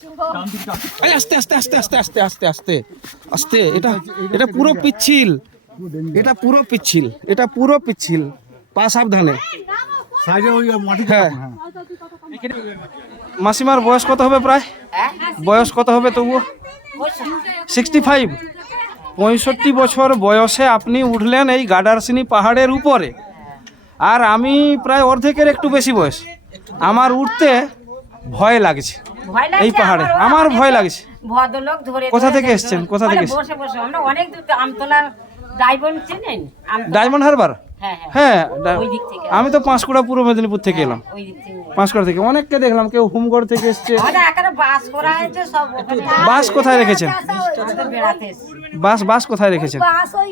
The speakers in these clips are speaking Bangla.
আস্তে আস্তে আস্তে আস্তে আস্তে আস্তে আস্তে আস্তে, এটা এটা পুরো পিচ্ছিল, এটা পুরো পিচ্ছিল, এটা পুরো পিচ্ছিল, পা সাবধানে। হ্যাঁ, মাসিমার বয়স কত হবে প্রায়? বয়স কত হবে তবুও? 65। 65 বছর বয়সে আপনি উঠলেন এই গাডারসিনি পাহাড়ের উপরে, আর আমি প্রায় অর্ধেকের একটু বেশি বয়স। আমার উঠতে ভয় লাগছে এই পাহাড়ে, আমার ভয় লাগছে। ভদ্রলোক ধরে কোথা থেকে এসেছেন? কোথা থেকে? বসে বসে আমরা অনেক দূর, আমতলার ডায়মন্ড চিনেন? ডায়মন্ড হারবার? হ্যাঁ হ্যাঁ, ওই দিক থেকে। আমি তো পাঁশকুড়া পূর্ব মেদিনীপুর থেকে এলাম। ওই দিক থেকে পাঁশকুড়া থেকে অনেককে দেখলাম, কেউ হুমগড় থেকে এসছে। আমাদের এখানে বাস করা হয়েছে সব ওখানে। বাস কোথায় রেখেছেন? আমাদের বেড়াতে এসেছি। বাস কোথায় রেখেছেন? বাস ওই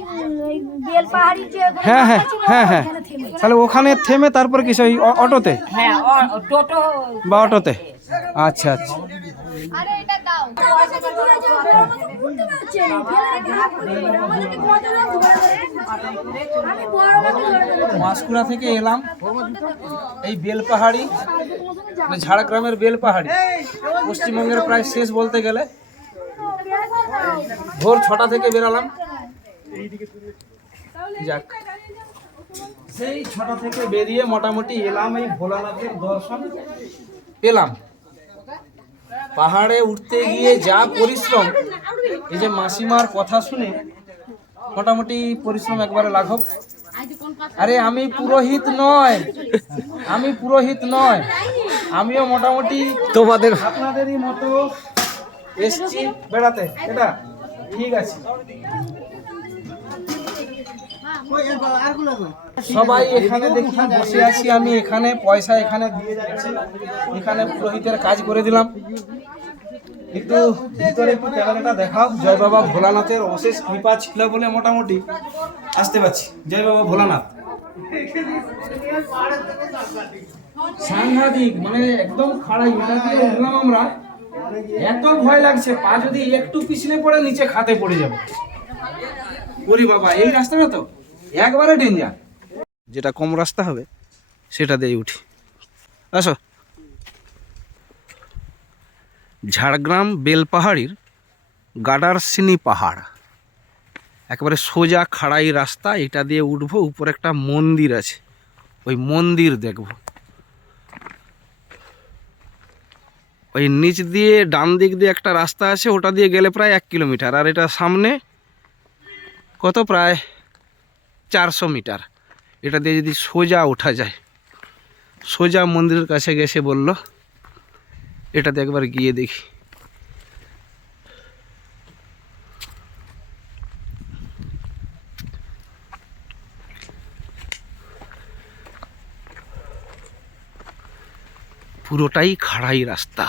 বেলপাহাড়ি যে হ্যাঁ হ্যাঁ হ্যাঁ হ্যাঁ, তাহলে ওখানে থেমে তারপর কি সেই অটোতে হ্যাঁ টোটো বা অটোতে? আচ্ছা আচ্ছা। আরে এটা দাও পয়সা তো দিয়েছে, বলতে পারছে না, আমাদেরকে কত লোক ধরে আমি বড় লোক ধরে। পাঁশকুড়া থেকে এলাম এই বেলপাহাড়ি, মানে ঝাড়গ্রামের বেলপাহাড়ি, পশ্চিমবঙ্গের প্রায় শেষ বলতে গেলে। ভোর 6টা থেকে বেরালাম। যাক, সেই 6টা থেকে বেরিয়ে মোটামুটি এলাম, এই ভোলানাথের দর্শন পেলাম। পাহাড়ে উঠতে গিয়ে যা পরিশ্রম, এই যে মাসিমার কথা শুনে মোটামুটি পরিশ্রম একবারে লাঘব। আরে আমি পুরোহিত নয়, আমি পুরোহিত নয়, আমিও মোটামুটি তোমাদের আপনাদেরই মতো এসছি বেড়াতে। এটা ঠিক আছে, সবাই এখানে দেখি বসে আছি, আমি এখানে পয়সা এখানে দিয়ে যাচ্ছি, এখানে পুরোহিতের কাজ করে দিলাম। কিন্তু ভিতরে একটু ক্যামেরাটা দেখাও। জয় বাবা ভোলানাথের অশেষ কৃপা ছিল বলে মোটামুটি আসতে পারছি। জয় বাবা ভোলানাথ। সাংঘাতিক, মানে একদম খাড়াই, এটা দিয়ে উঠলাম আমরা, এত ভয় লাগছে পা যদি একটু পিছনে পড়ে নিচে খাতে পড়ে যাবে। ওরে বাবা, এই রাস্তাটা তো একবারে ডেঞ্জার। যেটা কম রাস্তা হবে সেটা দিয়ে উঠি। আসো। ঝাড়গ্রাম বেলপাহাড়ির গাডারসিনি পাহাড়, একেবারে সোজা খাড়াই রাস্তা, এটা দিয়ে উঠবো। উপরে একটা মন্দির আছে, ওই মন্দির দেখব। ওই নিচ দিয়ে ডান দিক দিয়ে একটা রাস্তা আছে, ওটা দিয়ে গেলে প্রায় 1 কিলোমিটার, আর এটা সামনে কত প্রায় 400 মিটার। এটা দিয়ে যদি সোজা ওঠা যায়, সোজা মন্দিরের কাছে গেছে বলল, এটাতে একবার গিয়ে দেখি। পুরোটাই খাড়াই রাস্তা।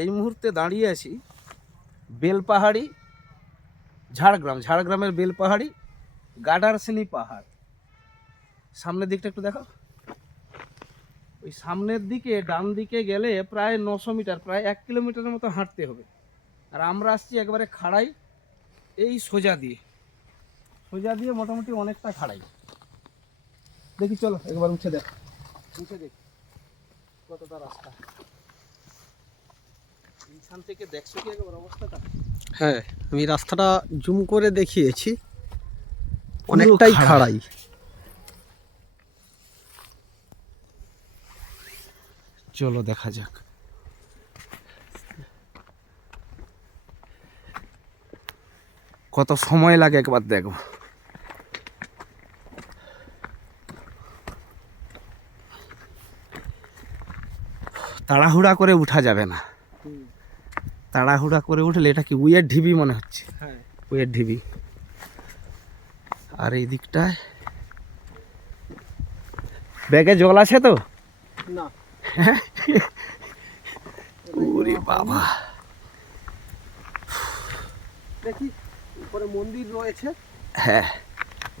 এই মুহূর্তে দাঁড়িয়ে আছি বেলপাহাড়ি, ঝাড়গ্রামের বেলপাহাড়ি গাডারসিনি পাহাড়। সামনের দিকটা একটু দেখো। ওই সামনের দিকে ডান দিকে গেলে প্রায় 900 মিটার, প্রায় 1 কিলোমিটারের মতো হাঁটতে হবে। আর আমরা আসছি একবারে খাড়াই, এই সোজা দিয়ে মোটামুটি অনেকটা খাড়াই। দেখি চলো একবার উঠে দেখ, উঠে দেখি কতটা রাস্তা। এইখান থেকে দেখছো কি একবার অবস্থাটা? হ্যাঁ, আমি রাস্তাটা জুম করে দেখিয়েছি, অনেকটাই খাড়াই। চলো দেখা যাক। কত সময় লাগে একবার দেখো। তাড়াহুড়া করে উঠা যাবে না, তাড়াহুড়া করে উঠলে এটা কি উইয়ের ঢিবি মনে হচ্ছে। হ্যাঁ, উইয়ের ঢিবি। আর এই দিকটায় ব্যাগে জল আছে তো না? ওরে বাবা, দেখি উপরে মন্দির রয়েছে। হ্যাঁ,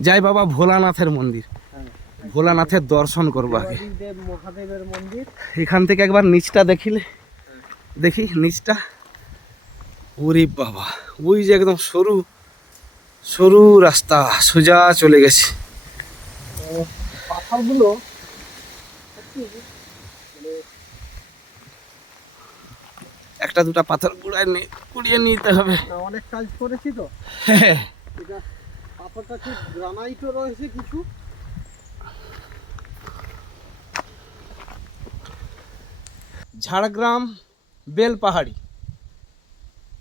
জয় বাবা ভোলানাথের মন্দির, হ্যাঁ, ভোলানাথের দর্শন করবো আগে। দেব মহাদেবের মন্দির। এখান থেকে একবার নিচটা দেখিলে, দেখি নিচটা। ওরে বাবা, ওই যে একদম সরু সরু রাস্তা সোজা চলে গেছে। পাথরগুলো মানে একটা দুটা পাথর কুড়িয়ে নিতে হবে। না, অনেক কাজ করেছি তো। হ্যাঁ, এটা পাথরটা ঠিক গ্রানাইটও রয়েছে কিছু। ঝাড়গ্রাম বেলপাহাড়ি,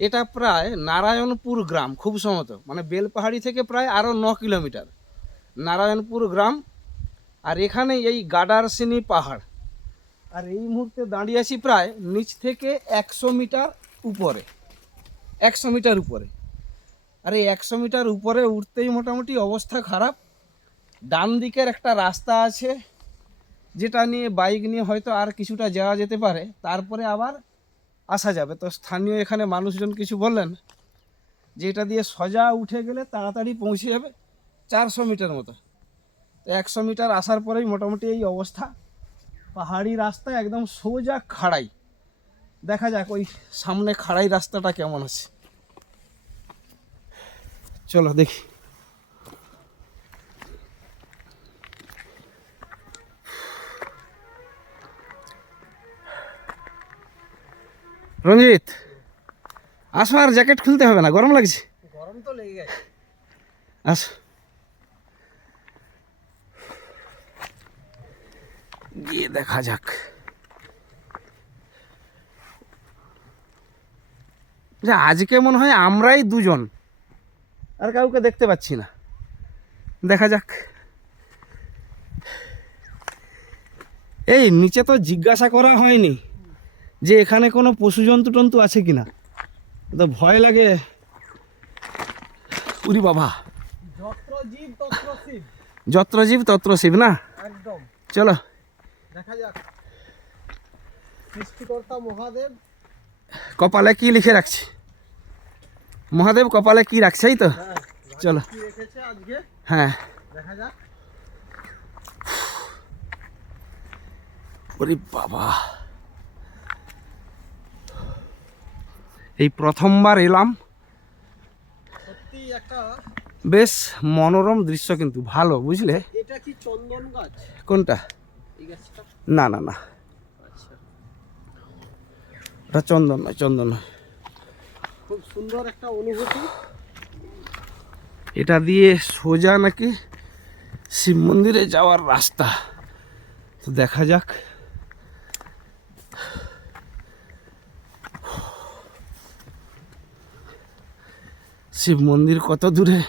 এটা প্রায় নারায়ণপুর গ্রাম, খুব সম্ভবত মানে বেলপাহাড়ি থেকে প্রায় আরও 9 কিলোমিটার নারায়ণপুর গ্রাম। আর এখানে এই গাডারসিনি পাহাড়। আর এই মুহূর্তে দাঁড়িয়ে আছি প্রায় নিচ থেকে 100 মিটার উপরে, 100 মিটার উপরে। আর এই 100 মিটার উপরে উঠতেই মোটামুটি অবস্থা খারাপ। ডান দিকের একটা রাস্তা আছে, যেটা নিয়ে বাইক নিয়ে হয়তো আর কিছুটা যাওয়া যেতে পারে, তারপরে আবার আসা যাবে। তো স্থানীয় এখানে মানুষজন কিছু বললেন যে এটা দিয়ে সোজা উঠে গেলে তাড়াতাড়ি পৌঁছে যাবে 400 মিটার মতো। তো 100 মিটার আসার পরেই মোটামুটি এই অবস্থা। পাহাড়ি রাস্তা একদম সোজা খাড়াই। দেখা যাক ওই সামনে খাড়াই রাস্তাটা কেমন আছে, চলো দেখি। রঞ্জিত, আসো, আর জ্যাকেট খুলতে হবে না, গরম লাগছে। গরম তো লেগে গেছে। আসো, গিয়ে দেখা যাক। আজকে মনে হয় আমরাই দুজন, আর কাউকে দেখতে পাচ্ছি না। দেখা যাক। এই নিচে তো জিজ্ঞাসা করা হয়নি যে এখানে কোনো পশু জন্তু টন্তু আছে কিনা, তো ভয় লাগে। উরি বাবা, যত্র জীব তত্র শিব। যত্র জীব তত্র শিব না? একদম। চলো দেখা যাক সৃষ্টিকর্তা মহাদেব কপালে কি লিখে রাখছি, মহাদেব কপালে কি রাখছে, এই তো। চলো, কি রেখেছে আজকে হ্যাঁ, দেখা যাক। ওরে বাবা, এই প্রথমবার এলাম। সত্যি একটা বেশ মনোরম দৃশ্য, কিন্তু ভালো, বুঝলে। এটা কি চন্দন গাছ? কোনটা? এই গাছটা? না না না, আচ্ছা, এটা চন্দন নয়, চন্দন নয়। খুব সুন্দর একটা অনুভূতি। এটা দিয়ে সোজা নাকি শিব মন্দিরে যাওয়ার রাস্তা। তো দেখা যাক। শিব মন্দির কত দূরে?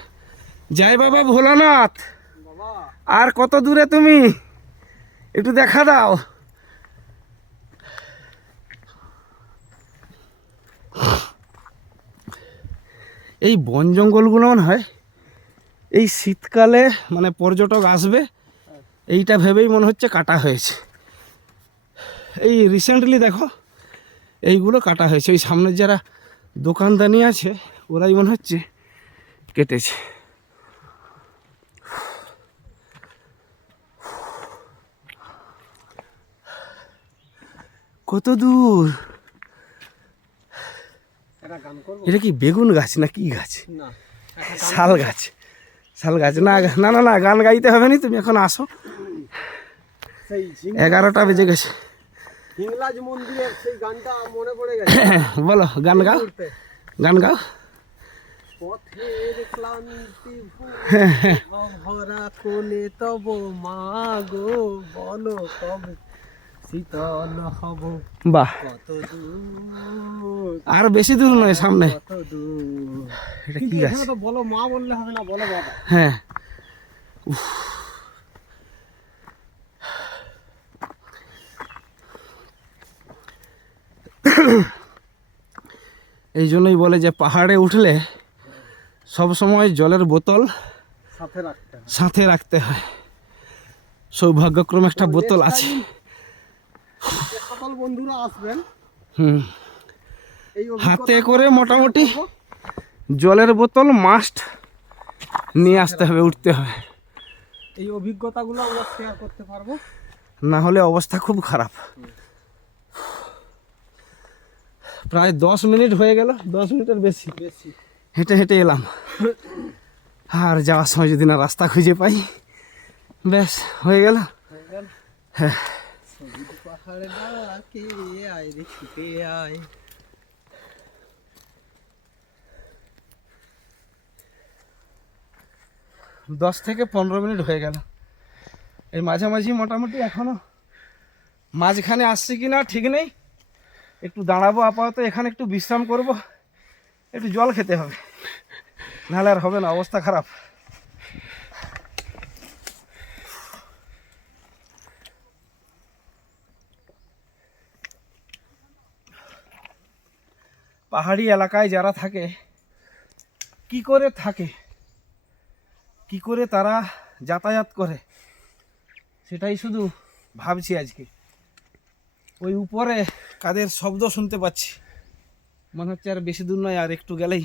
জয় বাবা ভোলানাথ। বাবা আর কত দূরে তুমি? একটু দেখা দাও। এই বন জঙ্গলগুলো মনে হয় এই শীতকালে মানে পর্যটক আসবে এইটা ভেবেই মনে হচ্ছে কাটা হয়েছে। এই রিসেন্টলি দেখো এইগুলো কাটা হয়েছে। ওই সামনের যারা দোকানদানি আছে ওরাই মনে হচ্ছে কেটেছে। কত দূর? একটা গান করবো? এটা কি বেগুন গাছ না কি গাছ? না, শাল গাছ। শাল গাছ না, না না না, গান গাইতে হবে না, তুমি এখন আসো। সেই 11টা বেজে গেছে। হিংলাজ মন্দিরের সেই গানটা মনে পড়ে গেছে। বলো, গান গাও, গান গাও। পথের ক্লান্তি ভরা কোলে তব মা গো, বলো কবে শীতল হব। বাহ, কত দূর, আর বেশি দূর নয়, সামনে। কত দূর। এটা কিন্তু কি গাছ? এখানে তো বলো মা বললে হবে না, বলো বাবা। হ্যাঁ, এই জন্যই বলে যে পাহাড়ে উঠলে সব সময় জলের বোতল সাথে রাখতে হবে। সাথে রাখতে হয়। সৌভাগ্যক্রমে একটা বোতল আছে। যে সকল বন্ধুরা আসবেন হুম, এই হাতে করে মোটামুটি জলের বোতল মাস্ট নিয়ে আসতে হবে, উঠতে হবে। এই অভিজ্ঞতাগুলো আমরা শেয়ার করতে পারবো। না হলে অবস্থা খুব খারাপ। প্রায় 10 মিনিট হয়ে গেল, 10 মিনিটের বেশি বেশি হেঁটে হেঁটে এলাম। আর যাওয়ার সময় যদি না রাস্তা খুঁজে পাই, ব্যাস হয়ে গেল। পাহাড়ে ডাকে আয় রে ছুটে আয়। 10 থেকে 15 মিনিট হয়ে গেল। এই মাঝামাঝি মোটামুটি এখনো মাঝখানে আসছি কি না ঠিক নেই। একটু দাঁড়াবো আপাতত, এখানে একটু বিশ্রাম করব, একটু জল খেতে হবে, নাহলে আর হবে না, অবস্থা খারাপ। পাহাড়ি এলাকায় যারা থাকে কি করে থাকে, কি করে তারা যাতায়াত করে, সেটাই শুধু ভাবছি আজকে। ওই উপরে কাদের শব্দ শুনতে পাচ্ছি, মনে হচ্ছে আর বেশি দূর নয়, আর একটু গেলেই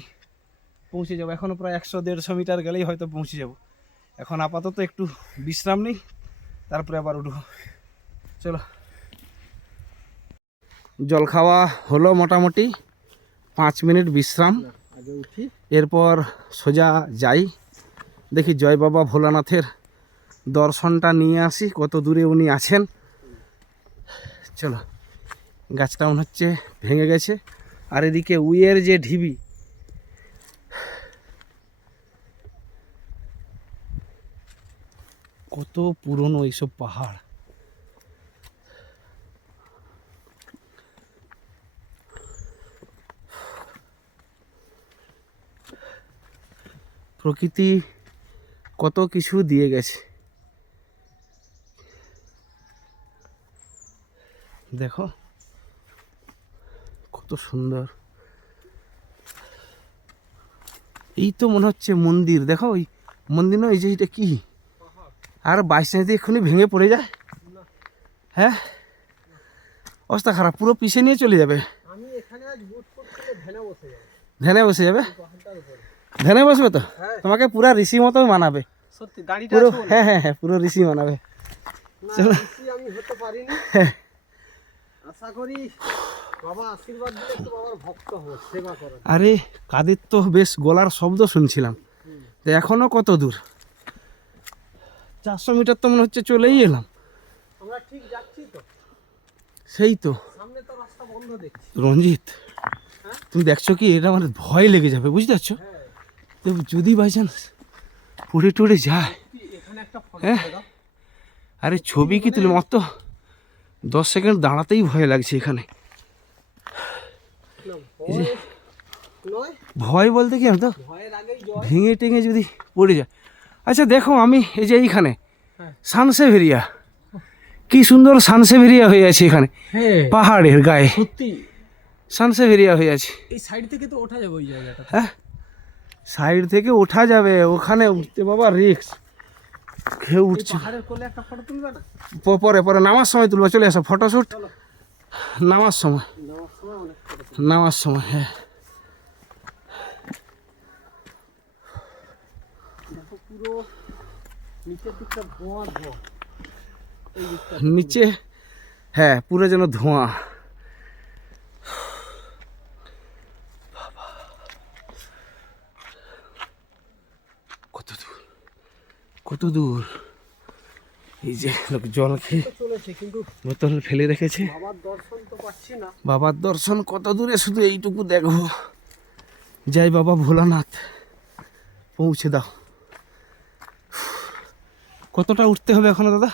পৌঁছে যাবো। এখনও প্রায় 100-150 মিটার গেলেই হয়তো পৌঁছে যাব। এখন আপাতত একটু বিশ্রাম নিই, তারপরে আবার উঠবো। চলো, জল খাওয়া হলো মোটামুটি, 5 মিনিট বিশ্রাম, আগে উঠি। এরপর সোজা যাই, দেখি জয় বাবা ভোলানাথের দর্শনটা নিয়ে আসি, কত দূরে উনি আছেন। চলো, গাছটা মনে হচ্ছে ভেঙে গেছে, আর এদিকে উইয়ের যে ঢিবি, কত পুরনো এইসব পাহাড়। প্রকৃতি কত কিছু দিয়ে গেছে, দেখো কত সুন্দর। এই তো মনে হচ্ছে মন্দির, দেখো ওই মন্দির নয়, এই যে এটা কি, আর বাইসাইজ দিয়ে এক্ষুনি ভেঙে পড়ে যায়। হ্যাঁ, অবস্থা খারাপ, পুরো পিছিয়ে নিয়ে চলে যাবে। আমি এখানে আজ বুট করতে ধ্যানে বসে যাব। ধ্যানে বসে যাবে, পাহাড়টার উপরে। ধ্যানে বসবে তো, হ্যাঁ। তোমাকে পুরা ঋষি মতো মানাবে সত্যি গাড়িটা পুরো। আছে বলে। হ্যাঁ হ্যাঁ হ্যাঁ, পুরো ঋষি মানাবে। না, চলো। বেশি আমি হতে পারিনি। আশা করি বাবা আশীর্বাদ দিলে একটু বাবার ভক্ত হবো, সেবা করার। আরে কাদের তো বেশ গলার শব্দ শুনছিলাম, তো এখনো কত দূর, 400 মিটার তো মনে হচ্ছে চলেই এলাম। আমরা ঠিক যাচ্ছি তো, সেই তো সামনে তো রাস্তা বন্ধ দেখছি। রঞ্জিত, তুমি দেখছো কি, এটা আমার ভয় লেগে যাবে, বুঝতে পারছো? তো যদি বাই চান্স পড়ে টড়ে যায়, এখানে একটা ফটো হ্যাঁ, দাও। আরে ছবি কি তুলে মাত্র 10 সেকেন্ড দাঁড়াতেই ভয় লাগছে এখানে। না, ভয় নয়, ভয় বলতে কি, আমি তো ভয়ের আগেই জয়। ভেঙে টেঙে যদি পড়ে যায়। আচ্ছা দেখো, আমি এই যে এইখানে হ্যাঁ। সানসেভেরিয়া, কি সুন্দর সানসেভেরিয়া হয়ে আছে এখানে, হ্যাঁ, পাহাড়ের গায়ে সত্যি সানসেভেরিয়া হয়ে আছে। এই সাইড থেকে তো ওঠা যাবে ওই জায়গাটা। হ্যাঁ, সাইড থেকে ওঠা যাবে, ওখানে উঠতে বাবা রিক্স, কেউ উঠছে। পাহাড়ের কোলে একটা ফটো তুলবে না? পরে পরে নামার সময় তুলবো, চলে আসো ফটোশ্যুট নামার সময়, যাওয়ার সময় অনেক photo তুলবো। নামার সময়। হ্যাঁ, দেখো পুরো নিচের দিকটা ধোঁয়া ধোঁয়া, এই দিকটা নিচে, হ্যাঁ পুরো যেন ধোঁয়া। কত দূর, কত দূর। এই যে লোক জল খেয়ে চলেছে, কিন্তু বোতল ফেলে রেখেছে। বাবার দর্শন তো পাচ্ছি না। বাবার দর্শন কত দূরে, শুধু এইটুকু দেখবো, যাই বাবা ভোলানাথ পৌঁছে দাও। কতটা উঠতে হবে এখনো দাদা?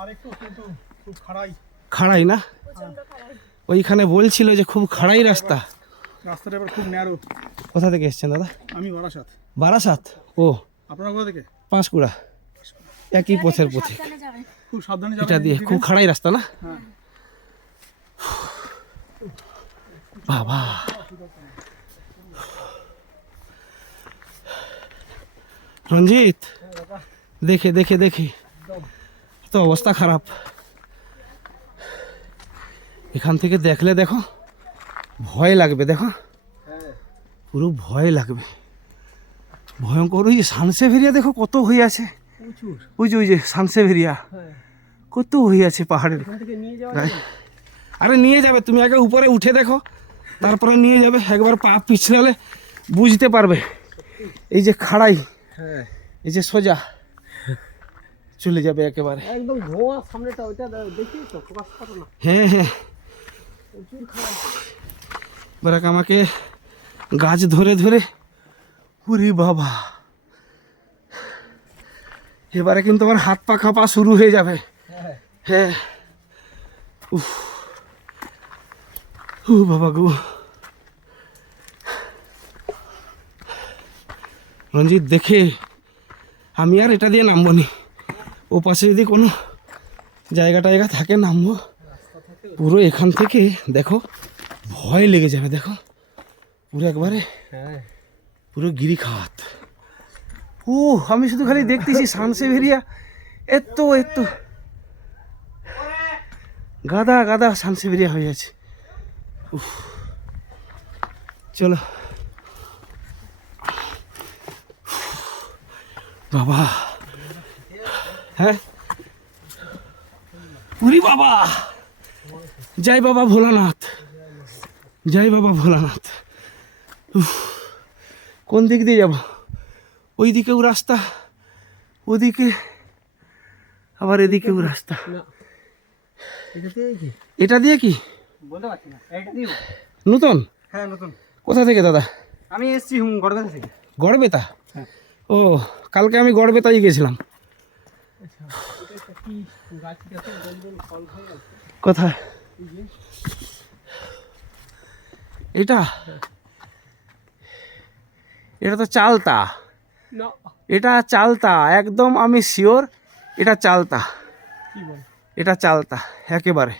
আর একটু, কিন্তু খুব খাড়াই খাড়াই না, ওইখানে বলছিল যে খুব খাড়াই রাস্তা। রাস্তাটা এবার খুব ন্যারো। কোথা থেকে এসছেন দাদা? আমি বারাসাত। বারাসাত, ও আপনারা কোথা থেকে? পাঁশকুড়া, একই পথের পথে। খুব সাবধানে এটা দিয়ে খুব খাড়াই রাস্তা না? বাবা, রঞ্জিত দেখে দেখে দেখে তো অবস্থা খারাপ। এখান থেকে দেখলে দেখো ভয় লাগবে, দেখো পুরো ভয় লাগবে, ভয়ঙ্কর। ওই যে সানসেভেরিয়া দেখো কত হয়ে আছে, প্রচুর। ওই যে সানসেভেরিয়া কত হয়ে আছে পাহাড়ের এখান থেকে নিয়ে যাওয়া গায়ে। আরে নিয়ে যাবে, তুমি আগে উপরে উঠে দেখো, তারপরে নিয়ে যাবে। একবার পা পিছলে বুঝতে পারবে, এই যে খাড়াই, হ্যাঁ, এই যে সোজা চলে যাবে একেবারে। একদম ধোঁয়া সামনেটা, ওইটা দেখি তো, ফোকাস করো না। হ্যাঁ হ্যাঁ, প্রচুর খারাপ। বরাক আমাকে গাছ ধরে ধরে, উরি বাবা এবারে কিন্তু আমার হাত পা কাঁপা শুরু হয়ে যাবে। হ্যাঁ, উফ, ও বাবা গো। রঞ্জিত দেখে আমি আর এটা দিয়ে নামবো নি, ও পাশে যদি কোনো জায়গা টায়গা থাকে নামবো। পুরো এখান থেকে দেখো ভয় লেগে যাবে, দেখো পুরো একবারে পুরো গিরিখাত। ও আমি শুধু খালি দেখতেছি সানসেভেরিয়া, এত গাদা গাদা সানসেভেরিয়া হয়ে আছে। উফ, চলো বাবা। হ্যাঁ, উরি বাবা, জয় বাবা ভোলানাথ, জয় বাবা ভোলানাথ। উফ, কোন দিক দিয়ে যাব? ওই দিকেও রাস্তা, ওদিকে আবার এদিকেও রাস্তা। এটা দিয়ে কি বলতে পারছি না, এটা দিও। নতুন? হ্যাঁ নতুন। কোথা থেকে দাদা? আমি এসছি গড়বেতা থেকে। গড়বেতা? হ্যাঁ। ও, কালকে আমি গড়বেতাই গেছিলাম। কোথায় এটা? এটা তো চালতা, এটা চালতা, একদম আমি শিওর এটা চালতা, এটা চালতা একেবারে।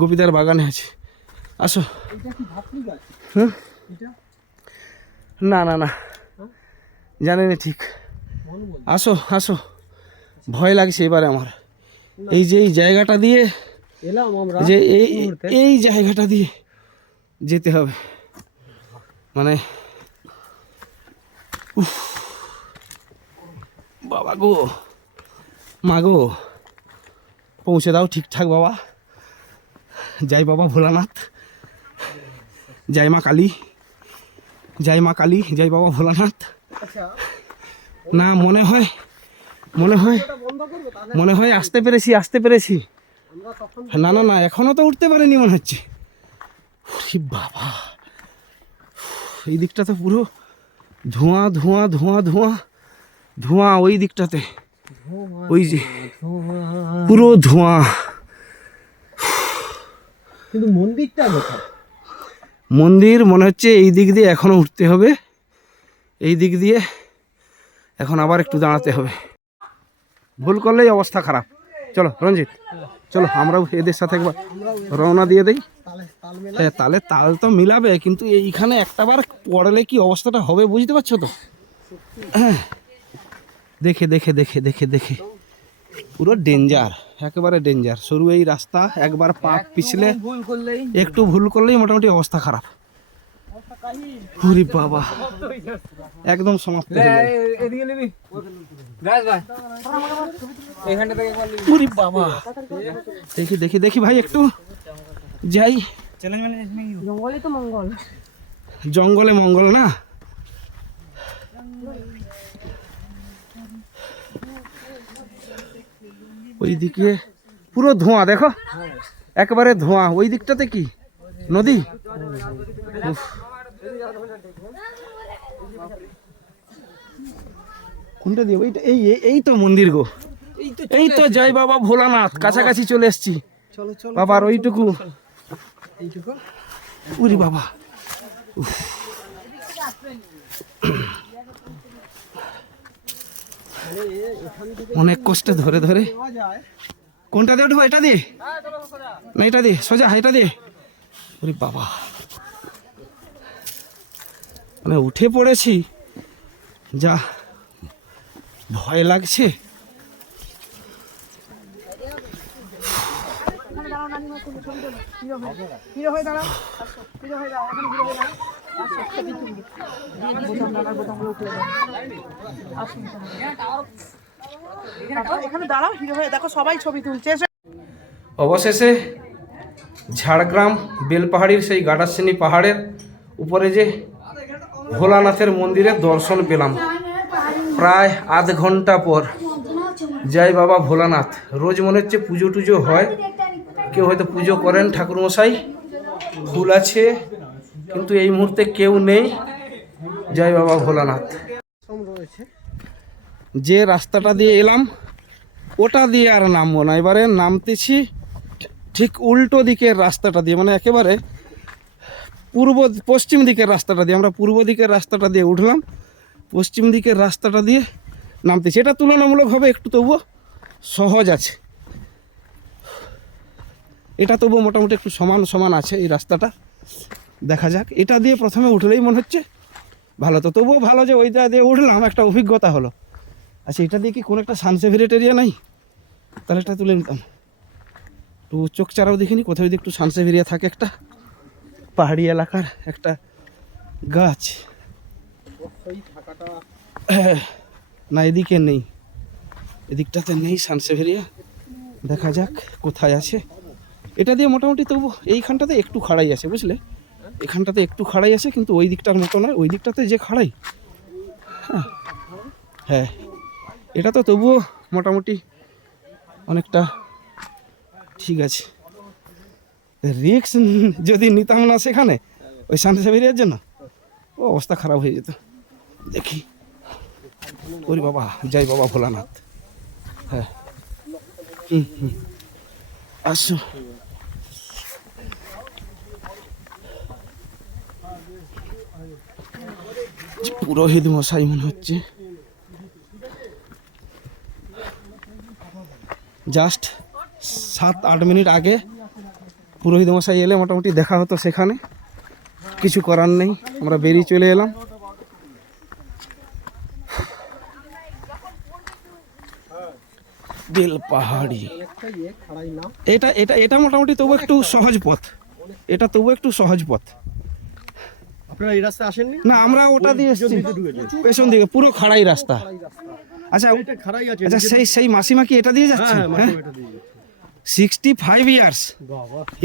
গোপীদার বাগানে আছে, আসো। হুম, না না না জানি না ঠিক, আসো আসো। ভয় লাগছে এবারে আমার, এই যে এই জায়গাটা দিয়ে, এলাম আমরা যে এই জায়গাটা দিয়ে যেতে হবে, মানে উফ, বাবা গো, মা গো, পৌঁছে দাও ঠিকঠাক বাবা। জয় বাবা ভোলানাথ, জয় মা কালী, জয় মা কালী, জয় বাবা ভোলানাথ। না মনে হয় আসতে পেরেছি। না না না, এখনো তো উঠতে পারেনি মনে হচ্ছে। ওরে বাবা, এই দিকটা তো পুরো ধোঁয়া ধোঁয়া ধোঁয়া ধোঁয়া ধোঁয়া, ওই দিকটাতে ওই যে পুরো ধোঁয়া। কিন্তু মন্দিরটা কোথায়? মন্দির মনে হচ্ছে এই দিক দিয়ে এখনো উঠতে হবে, এই দিক দিয়ে এখন আবার একটু দাঁড়াতে হবে। ভুল করলেই অবস্থা খারাপ। চলো রঞ্জিত, চলো আমরাও এদের সাথে একবার রওনা দিয়ে দেই। হ্যাঁ, তালে তাল তো মিলাবে, কিন্তু এইখানে একটাবার পড়লে কি অবস্থাটা হবে বুঝতে পারছো তো? হ্যাঁ, দেখে দেখে দেখে দেখে দেখে পুরো ডেঞ্জার, একেবারে ডেঞ্জার। সরু এই রাস্তা, একবার পা পিছলে, একটু ভুল করলেই মোটামুটি অবস্থা খারাপ। ওরে বাবা, একদম সমাপ্ত হয়ে যাবে। ওরে বাবা, দেখি দেখি দেখি ভাই, একটু যাই। জঙ্গলে তো মঙ্গল। জঙ্গলে মঙ্গল না? ওইদিকে পুরো ধোঁয়া, দেখো একেবারে ধোঁয়া। ওই দিকটাতে কি নদী? উফ, কোনটা দিয়ে? ওইটা, এই তো মন্দির গো, এই তো জয় বাবা ভোলানাথ, কাছাকাছি চলে এসছি বাবার। ওইটুকু, উরি বাবা, অনেক কষ্টে ধরে ধরে। কোনটা দিয়ে উঠবো? এটা দিয়ে না, এটা দিয়ে সোজা, এটা দিয়ে। ওরে বাবা, মানে উঠে পড়েছি, যা ভয় লাগছে। অবশেষে ঝাড়গ্রাম বেলপাহাড়ির সেই গাডারসিনি পাহাড়ের উপরে যে ভোলানাথের মন্দিরের দর্শন পেলাম প্রায় আধ ঘন্টা পর। জয় বাবা ভোলানাথ। রোজ মনে হচ্ছে পুজো টুজো হয়, কেউ হয়তো পুজো করেন, ঠাকুরমশাই ফুল আছে, কিন্তু এই মুহূর্তে কেউ নেই। জয় বাবা ভোলানাথ। যে রাস্তাটা দিয়ে এলাম ওটা দিয়ে আর নামবো না, এবারে নামতেছি ঠিক উল্টো দিকের রাস্তাটা দিয়ে, মানে একেবারে পশ্চিম দিকের রাস্তাটা দিয়ে। আমরা পূর্ব দিকের রাস্তাটা দিয়ে উঠলাম, পশ্চিম দিকের রাস্তাটা দিয়ে নামতেছি। এটা তুলনামূলকভাবে একটু তবুও সহজ আছে, এটা তবুও মোটামুটি একটু সমান সমান আছে এই রাস্তাটা। দেখা যাক, এটা দিয়ে প্রথমে উঠলেই মনে হচ্ছে ভালো, তো তবুও ভালো যে ওইটা দিয়ে উঠলাম, একটা অভিজ্ঞতা হলো। আচ্ছা, এটা দিয়ে কি কোনো একটা সানসেভিরেট এরিয়া নাই? তাহলে এটা তুলে নিতাম। একটু চোখ চারাও দেখিনি, কোথাও যদি একটু সানসেভ এরিয়া থাকে, একটা পাহাড়ি এলাকার একটা গাছ। না, এদিকে নেই, এদিকটাতে নেই সানসেভ এরিয়া। দেখা যাক কোথায় আছে। এটা দিয়ে মোটামুটি তবু এইখানটাতে একটু খাড়াই আছে, বুঝলে, এখানটাতে একটু খাড়াই আছে, কিন্তু ওই দিকটার মতো নয়। ওই দিকটাতে যে খাড়াই, হ্যাঁ এটা তো তবুও মোটামুটি অনেকটা ঠিক আছে। রিস্ক যদি নিতাম না সেখানে ওই সানসেভ এরিয়ার জন্য, ও অবস্থা খারাপ হয়ে যেত। দেখি, ওরে বাবা, জয় বাবা ভোলানাথ। হ্যাঁ, আসো। পুরোহিত মশাই মনে হচ্ছে, জাস্ট 7-8 মিনিট আগে পুরোহিত মশাই এলে মোটামুটি দেখা হতো সেখানে। কিছু করার নেই, আমরা বেরিয়ে চলে এলাম। বেল পাহাড়ি, এটা এটা এটা মোটামুটি তবু একটু সহজ পথ, এটা তবু একটু সহজ পথ। আপনারা এই রাস্তায় আসেননি? না, আমরা ওটা দিয়ে এসেছি, পেছন দিকে পুরো খাড়াই রাস্তা। আচ্ছা, এটা খাড়াই আছে। আচ্ছা, সেই মাসিমা কি এটা দিয়ে যাচ্ছে? হ্যাঁ, 65 ইয়ার্স,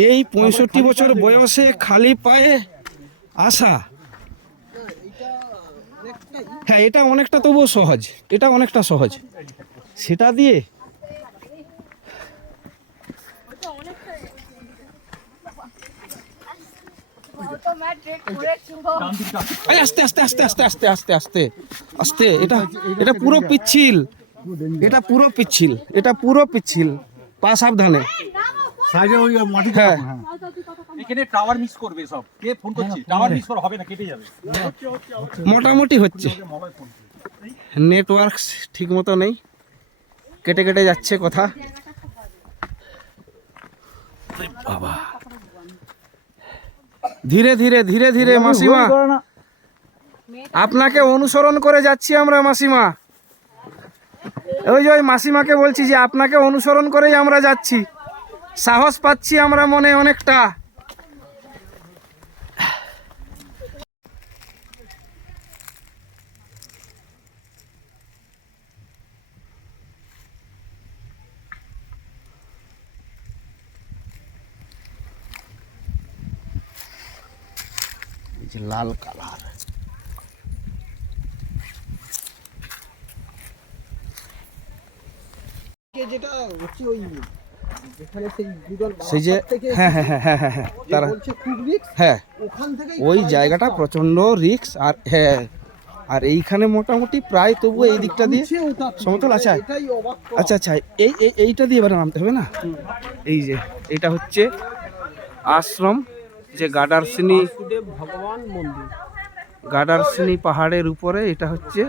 এই 65 বছর বয়সে খালি পায়ে আসা। হ্যাঁ, এটা অনেকটা তবুও সহজ, এটা অনেকটা সহজ। সেটা দিয়ে আস্তে আস্তে আস্তে আস্তে আস্তে আস্তে আস্তে আস্তে, এটা এটা পুরো পিচ্ছিল, এটা পুরো পিচ্ছিল, এটা পুরো পিচ্ছিল। পা সাবধানে। সাইডে ওই মাটি। হ্যাঁ, এখানে টাওয়ার মিস করবে সব। কে ফোন করছে? টাওয়ার মিস করা হবে না, কেটে যাবে। মোটামুটি হচ্ছে, নেটওয়ার্ক ঠিক মতো নেই, কেটে কেটে যাচ্ছে কথা। বাবা, ধীরে ধীরে ধীরে ধীরে মাসিমা, আপনাকে অনুসরণ করে যাচ্ছি আমরা মাসিমা। ওই যে ওই মাসিমাকে বলছি যে আপনাকে অনুসরণ করেই আমরা যাচ্ছি, সাহস পাচ্ছি আমরা মনে অনেকটা। লাল কালার, যেটা হচ্ছে ওই যেখানে সেই দুদল সেই যে, হ্যাঁ হ্যাঁ হ্যাঁ হ্যাঁ হ্যাঁ, তারা বলছে খুব রিস্ক, হ্যাঁ ওখান থেকে ওই জায়গাটা প্রচন্ড রিস্ক। আর হ্যাঁ, আর এইখানে মোটামুটি প্রায় তবু এই দিকটা দিয়ে সমতল আছে। এটাই অবাক। আচ্ছা আচ্ছা, এইটা দিয়ে এবারে নামতে হবে না। এই যে এটা হচ্ছে আশ্রম, যে গাডারসিনি ভগবান মন্দির, গাডারসিনি পাহাড়ের উপরে এটা হচ্ছে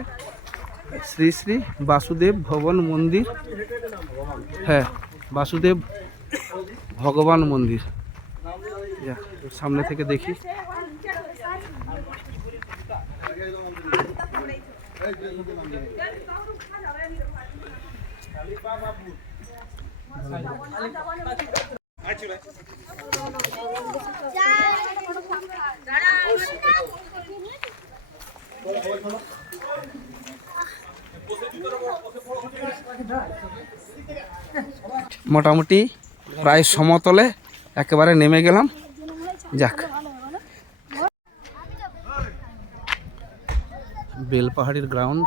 শ্রী শ্রী বাসুদেব ভবন মন্দির। হ্যাঁ, বাসুদেব ভগবান মন্দির। সামনে থেকে দেখি। মোটামুটি প্রায় সমতলে একেবারে নেমে গেলাম। যাক, বেলপাহাড়ির গ্রাউন্ড।